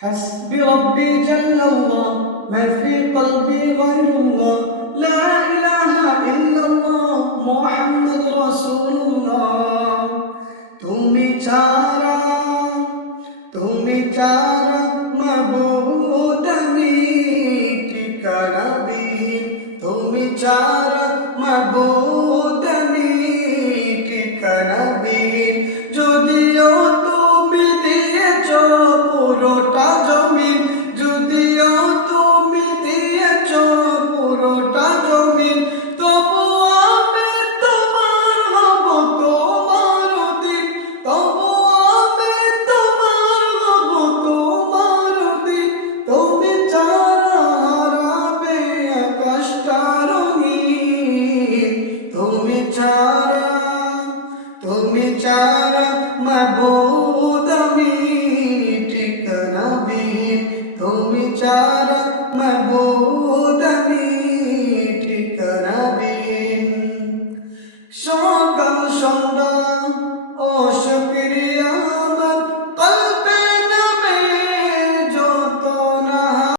حسبي ربي جل الله ما في قلبي غير الله لا إله إلا الله محمد رسول الله তুমি ছাড়া তুমি ছাড়া মাবুদ আমি ঠিকানাবিহীন তুমি ছাড়া মাবুদ ছাড়া তুমি ছাড়া মাবুদ আমি ঠিকানা বিহীন তুমি ছাড়া মাবুদ আমি ঠিকানা বিহীন